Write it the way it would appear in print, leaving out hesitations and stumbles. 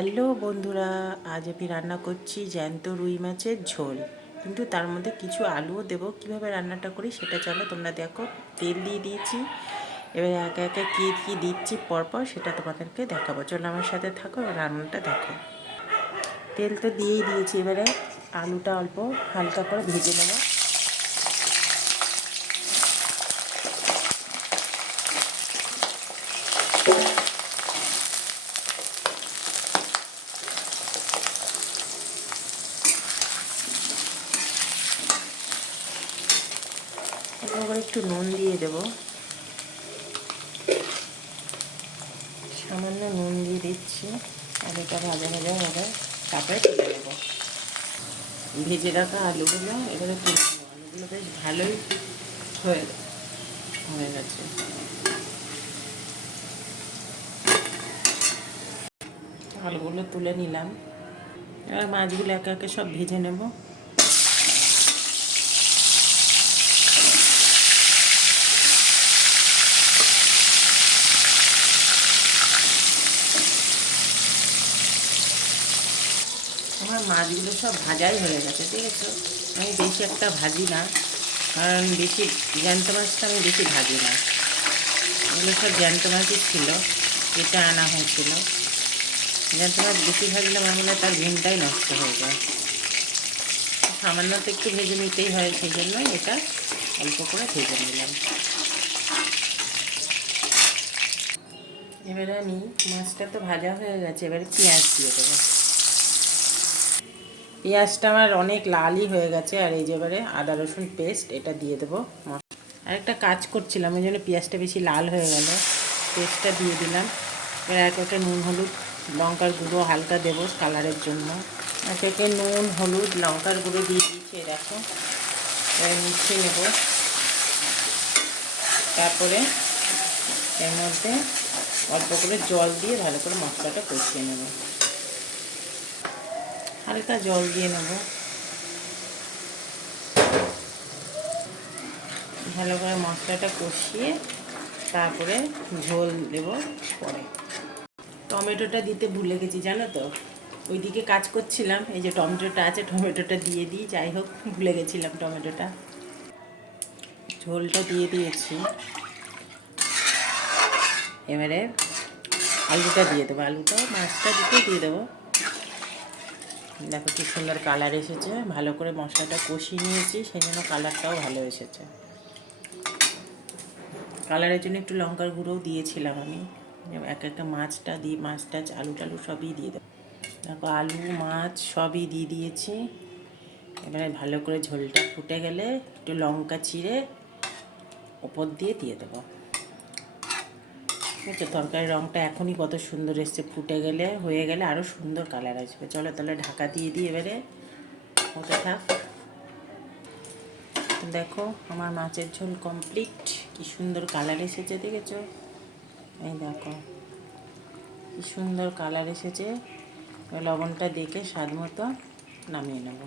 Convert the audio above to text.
Hello বন্ধুরা, আজ আমি রান্না করছি জ্যান্ত রুই মাছের ঝোল। কিন্তু তার মধ্যে কিছু আলুও দেবো। কীভাবে রান্নাটা করি সেটা চলো তোমরা দেখো। তেল দিয়ে দিয়েছি, এবার একে একে কী কী দিচ্ছি পরপর সেটা তোমাদেরকে দেখাবো। চলো আমার সাথে থাকো, রান্নাটা দেখো। তেল তো দিয়েই দিয়েছি, এবারে আলুটা অল্প হালকা করে ভেজে নেবো। এবার একটু নুন দিয়ে দেবো, সামান্য নুন দিয়ে দিচ্ছি। আলুটা ভাজা ভাজা হবে, তারপরে তুলে নেবো। ভেজে রাখা আলুগুলো এবারে তুলে নেবো। আলুগুলো বেশ ভালোই হয়ে গেছে। আলুগুলো তুলে নিলাম, এবার মাছগুলো একে একে সব ভেজে নেব। আমার মাছগুলো সব ভাজাই হয়ে গেছে, ঠিক আছে। আমি বেশি একটা ভাজি না, কারণ বেশি জ্যান্ত মাছটা আমি বেশি ভাজি না। এগুলো সব জ্যান্ত মাছই ছিল, এটা আনা হয়েছিল। জ্যান্ত মাছ বেশি ভাজলে আমার মনে হয় তার ঘুমটাই নষ্ট হয়ে যায়। সামান্য তো একটু ভেজে নিতেই হয়, সেই জন্যই এটা অল্প করে ভেজে নিলাম। এবারে আমি মাছটা তো ভাজা হয়ে গেছে, এবারে পেঁয়াজ দিয়ে দেবো। পেঁয়াজটা আমার অনেক লালই হয়ে গেছে, আর এই যে এবারে আদা রসুন পেস্ট এটা দিয়ে দেবো। আরেকটা কাজ করছিলাম, ওই জন্য পেঁয়াজটা বেশি লাল হয়ে গেল। পেস্টটা দিয়ে দিলাম। এবার এক একটা নুন হলুদ লঙ্কার গুঁড়ো হালকা দেবো কালারের জন্য। এক একে নুন হলুদ লঙ্কার গুঁড়ো দিয়ে দিয়েছি, দেখো। এবার মিশিয়ে নেব। তারপরে এর মধ্যে অল্প করে জল দিয়ে ভালো করে মশলাটা কষিয়ে নেব। হালকা জল দিয়ে নেব, ভালো করে মশলাটা কষিয়ে তারপরে ঝোল দেব পরে। টমেটোটা দিতে ভুলে গেছি, জানো তো। ওইদিকে কাজ করছিলাম, এই যে টমেটোটা আছে, টমেটোটা দিয়ে দিই। যাই হোক, ভুলে গেছিলাম টমেটোটা। ঝোলটা দিয়ে দিয়েছি, এবারে আলুটা দিয়ে দেবো। আলুটা মাছটা দিয়ে দেবো। দেখো কি সুন্দর কালার এসেছে। ভালো করে মশলাটা কষিয়ে নিয়েছি, সেই জন্য কালারটাও ভালো এসেছে। কালারের জন্য একটু লঙ্কার গুঁড়োও দিয়েছিলাম আমি। এক একটা মাছটা দিয়ে মাছ আলু টালু সবই দিয়ে দেবো। দেখো আলু মাছ সবই দিয়ে দিয়েছি। এবারে ভালো করে ঝোলটা ফুটে গেলে একটু লঙ্কা চিড়ে ওপর দিয়ে দেবো। ঠিক আছে, তরকারির রঙটা এখনই কত সুন্দর এসছে। ফুটে গেলে হয়ে গেলে আরও সুন্দর কালার আসবে। চলো তাহলে ঢাকা দিয়ে দিই, এবারে হতে থাক। দেখো আমার মাছের ঝোল কমপ্লিট। কি সুন্দর কালার এসেছে, দেখেছো? এই দেখো কি সুন্দর কালার এসেছে। লবণটা দেখে স্বাদ মতো নামিয়ে নেব।